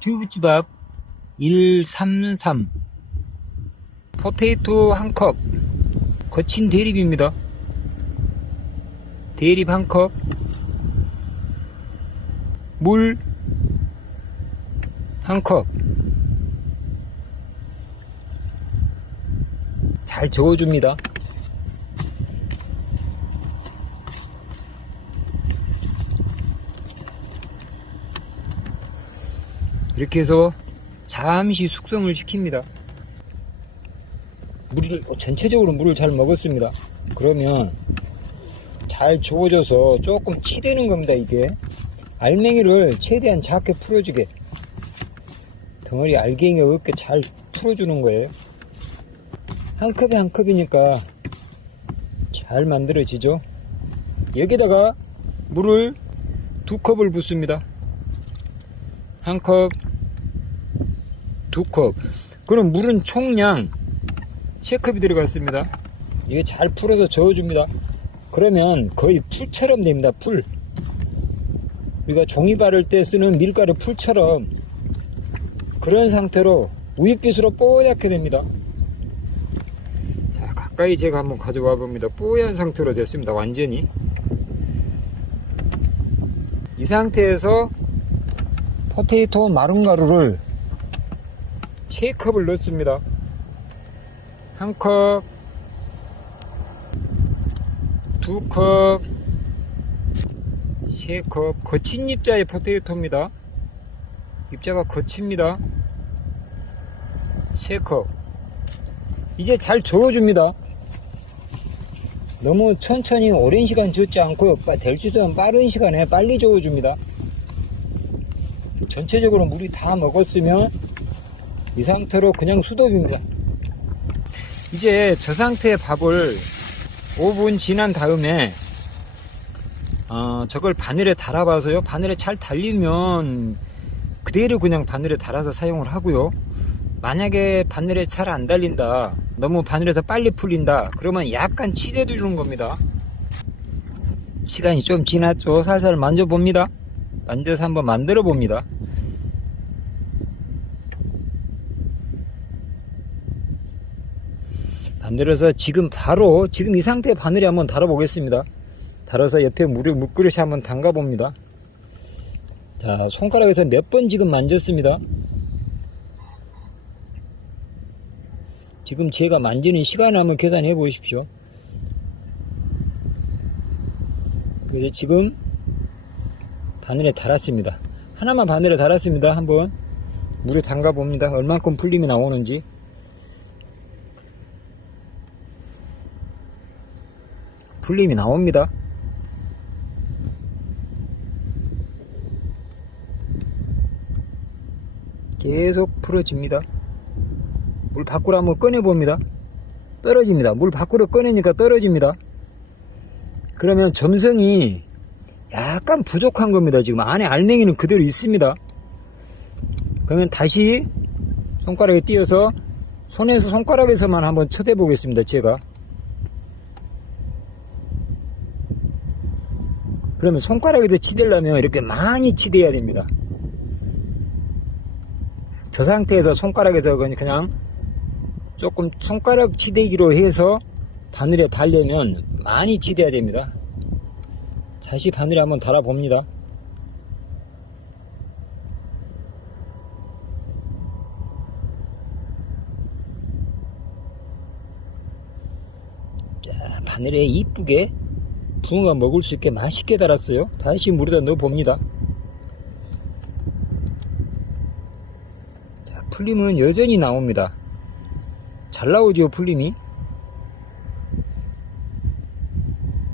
튜브집밥 133 포테이토 한 컵, 거친 대립입니다. 대립 한 컵, 물 한 컵. 잘 저어줍니다. 이렇게 해서 잠시 숙성을 시킵니다. 전체적으로 물을 잘 먹었습니다. 그러면 잘 저어져서 조금 치대는 겁니다. 이게 알맹이를 최대한 작게 풀어주게, 덩어리 알갱이 없게 잘 풀어주는 거예요. 한 컵에 한 컵이니까 잘 만들어지죠. 여기다가 물을 2컵을 붓습니다. 한 컵, 2컵. 그럼 물은 총량 3컵이 들어갔습니다. 이게 잘 풀어서 저어줍니다. 그러면 거의 풀처럼 됩니다. 풀. 우리가 종이 바를 때 쓰는 밀가루 풀처럼 그런 상태로 우윳빛으로 뽀얗게 됩니다. 자, 가까이 제가 한번 가져와 봅니다. 뽀얀 상태로 됐습니다. 완전히. 이 상태에서 포테이토 마른 가루를 3컵을 넣습니다. 한 컵, 2컵, 3컵. 거친 입자의 포테이토입니다. 입자가 거칩니다. 3컵. 이제 잘 저어줍니다. 너무 천천히 오랜 시간 저지 않고 될 수 있으면 빠른 시간에 빨리 저어줍니다. 전체적으로 물이 다 먹었으면 이 상태로 그냥 수돗입니다. 이제 저 상태의 밥을 5분 지난 다음에 저걸 바늘에 달아봐서요. 바늘에 잘 달리면 그대로 그냥 바늘에 달아서 사용을 하고요. 만약에 바늘에 잘 안 달린다, 너무 바늘에서 빨리 풀린다, 그러면 약간 치대도 주는 겁니다. 시간이 좀 지났죠. 살살 만져봅니다. 만져서 한번 만들어 봅니다. 만들어서 지금 이 상태의 바늘에 한번 달아 보겠습니다. 달아서 옆에 물그릇에 한번 담가 봅니다. 자, 손가락에서 몇 번 지금 만졌습니다. 지금 제가 만지는 시간을 한번 계산해 보십시오. 그래서 지금 바늘에 달았습니다. 하나만 바늘에 달았습니다. 한번 물에 담가 봅니다. 얼만큼 풀림이 나오는지. 풀림이 나옵니다. 계속 풀어집니다. 물 밖으로 한번 꺼내 봅니다. 떨어집니다. 물 밖으로 꺼내니까 떨어집니다. 그러면 점성이 약간 부족한 겁니다. 지금 안에 알맹이는 그대로 있습니다. 그러면 다시 손가락에 띄어서 손가락에서만 한번 쳐대 보겠습니다. 제가. 그러면 손가락에서 치대려면 이렇게 많이 치대야 됩니다. 저 상태에서 손가락에서 그냥 조금 손가락 치대기로 해서 바늘에 달려면 많이 치대야 됩니다. 다시 바늘에 한번 달아 봅니다. 자, 바늘에 이쁘게 붕어가 먹을 수 있게 맛있게 달았어요. 다시 물에다 넣어 봅니다. 자, 풀림은 여전히 나옵니다. 잘 나오죠, 풀림이.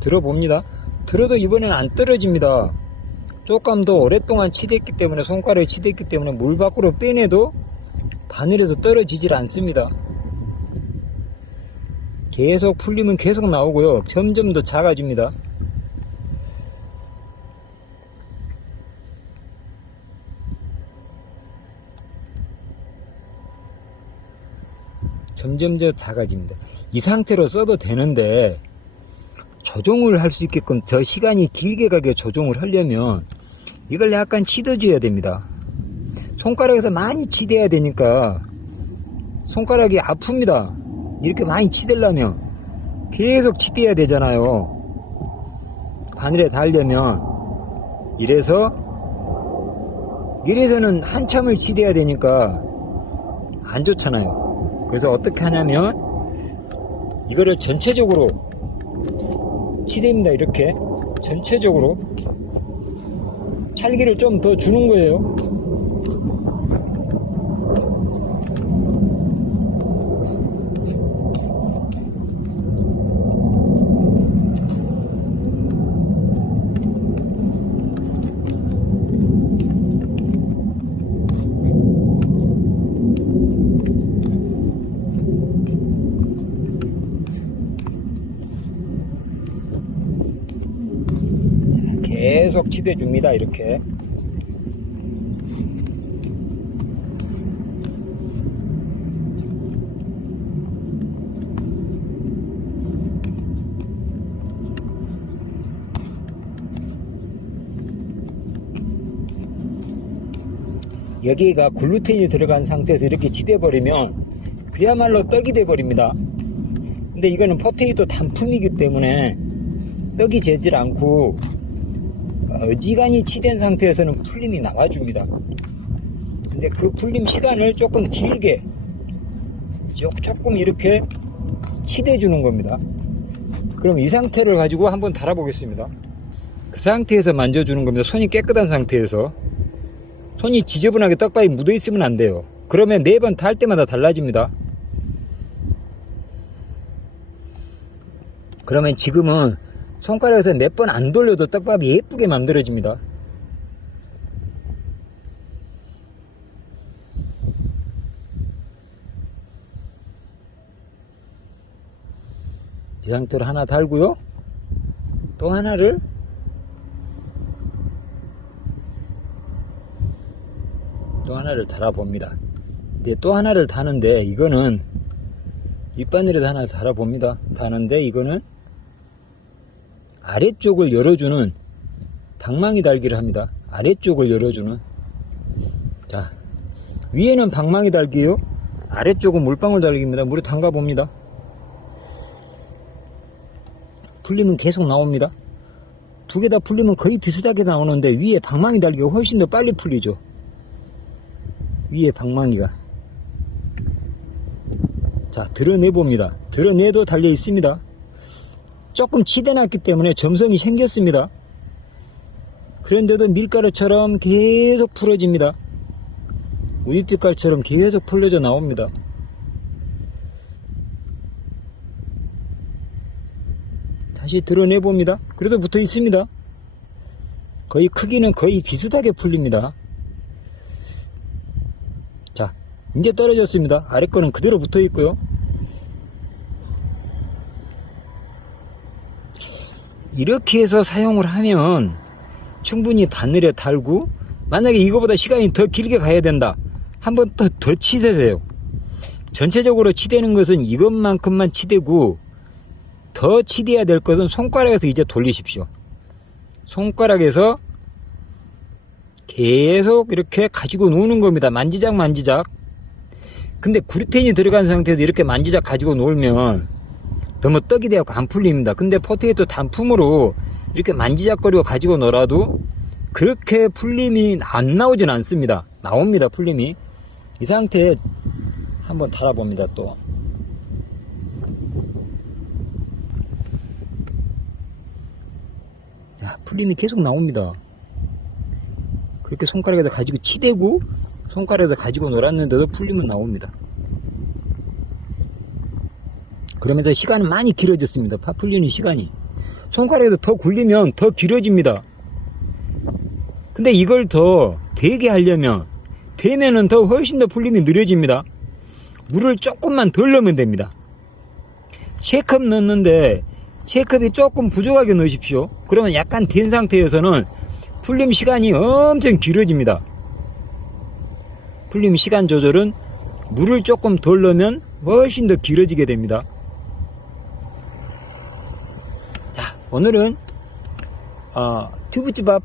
들어봅니다. 들어도 이번엔 안 떨어집니다. 조금 더 오랫동안 치댔기 때문에, 손가락에 치댔기 때문에 물 밖으로 빼내도 바늘에서 떨어지질 않습니다. 계속 풀림은 계속 나오고요. 점점 더 작아집니다. 점점 더 작아집니다. 이 상태로 써도 되는데 조종을 할 수 있게끔 저 시간이 길게 가게 조종을 하려면 이걸 약간 치대줘야 됩니다. 손가락에서 많이 치대야 되니까 손가락이 아픕니다. 이렇게 많이 치대려면 계속 치대야 되잖아요. 바늘에 닿으려면. 이래서는 한참을 치대야 되니까 안 좋잖아요. 그래서 어떻게 하냐면 이거를 전체적으로 치댑니다. 이렇게 전체적으로 찰기를 좀 더 주는 거예요. 계속 치대줍니다. 이렇게. 여기가 글루텐이 들어간 상태에서 이렇게 치대버리면 그야말로 떡이 돼버립니다. 근데 이거는 포테이토 단품이기 때문에 떡이 재질 않고 어지간히 치댄 상태에서는 풀림이 나와줍니다. 근데 그 풀림 시간을 조금 길게 조금 이렇게 치대주는 겁니다. 그럼 이 상태를 가지고 한번 달아보겠습니다. 그 상태에서 만져주는 겁니다. 손이 깨끗한 상태에서. 손이 지저분하게 떡밥이 묻어 있으면 안 돼요. 그러면 매번 달 때마다 달라집니다. 그러면 지금은 손가락에서 몇 번 안 돌려도 떡밥이 예쁘게 만들어집니다. 이 상태로 하나 달고요. 또 하나를 달아봅니다. 근데 또 하나를 다는데 이거는 윗바늘에다 하나 달아봅니다. 다는데 이거는 아래쪽을 열어주는 방망이 달기를 합니다. 아래쪽을 열어주는. 자, 위에는 방망이 달기요. 아래쪽은 물방울 달기입니다. 물에 담가 봅니다. 풀리면 계속 나옵니다. 두 개 다 풀리면 거의 비슷하게 나오는데 위에 방망이 달기가 훨씬 더 빨리 풀리죠. 위에 방망이가. 자, 드러내봅니다. 드러내도 달려 있습니다. 조금 치대놨기 때문에 점성이 생겼습니다. 그런데도 밀가루처럼 계속 풀어집니다. 우유빛깔처럼 계속 풀려져 나옵니다. 다시 드러내봅니다. 그래도 붙어 있습니다. 거의 크기는 거의 비슷하게 풀립니다. 자, 이제 떨어졌습니다. 아래 거는 그대로 붙어 있고요. 이렇게 해서 사용을 하면 충분히 바늘에 달고, 만약에 이거보다 시간이 더 길게 가야 된다, 한번 또 더 치대세요. 전체적으로 치대는 것은 이것만큼만 치대고, 더 치대야 될 것은 손가락에서 이제 돌리십시오. 손가락에서 계속 이렇게 가지고 노는 겁니다. 만지작. 근데 글루텐이 들어간 상태에서 이렇게 만지작 가지고 놀면 너무 떡이 되어서 안 풀립니다. 근데 포테이토 단품으로 이렇게 만지작거리고 가지고 놀아도 그렇게 풀림이 안 나오진 않습니다. 나옵니다, 풀림이. 이 상태에 한번 달아봅니다. 또 야, 풀림이 계속 나옵니다. 그렇게 손가락에다 가지고 치대고 손가락에다 가지고 놀았는데도 풀림은 나옵니다. 그러면서 시간은 많이 길어졌습니다. 파 풀리는 시간이. 손가락에도 더 굴리면 더 길어집니다. 근데 이걸 더 되게 하려면, 되면은 더 훨씬 더 풀림이 느려집니다. 물을 조금만 덜 넣으면 됩니다. 3컵 넣는데 3컵이 조금 부족하게 넣으십시오. 그러면 약간 된 상태에서는 풀림 시간이 엄청 길어집니다. 풀림 시간 조절은 물을 조금 덜 넣으면 훨씬 더 길어지게 됩니다. 자, 오늘은 튜브집합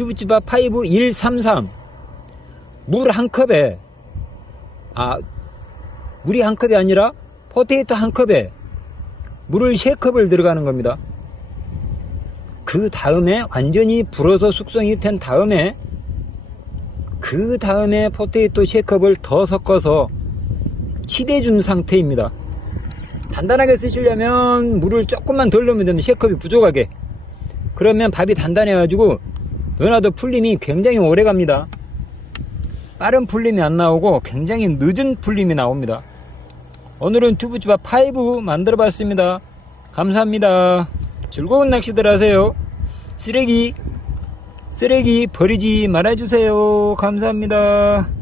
튜브치밥 5133 물 한 컵에 물이 한 컵이 아니라 포테이토 한 컵에 물을 3컵을 들어가는 겁니다. 그 다음에 완전히 불어서 숙성이 된 다음에 그 다음에 포테이토 3컵을 더 섞어서 치대준 상태입니다. 단단하게 쓰시려면 물을 조금만 덜 넣으면 됩니다. 3컵이 부족하게. 그러면 밥이 단단해 가지고 너나도 풀림이 굉장히 오래 갑니다. 빠른 풀림이 안 나오고 굉장히 늦은 풀림이 나옵니다. 오늘은 튜브치밥 5 만들어 봤습니다. 감사합니다. 즐거운 낚시들 하세요. 쓰레기 버리지 말아주세요. 감사합니다.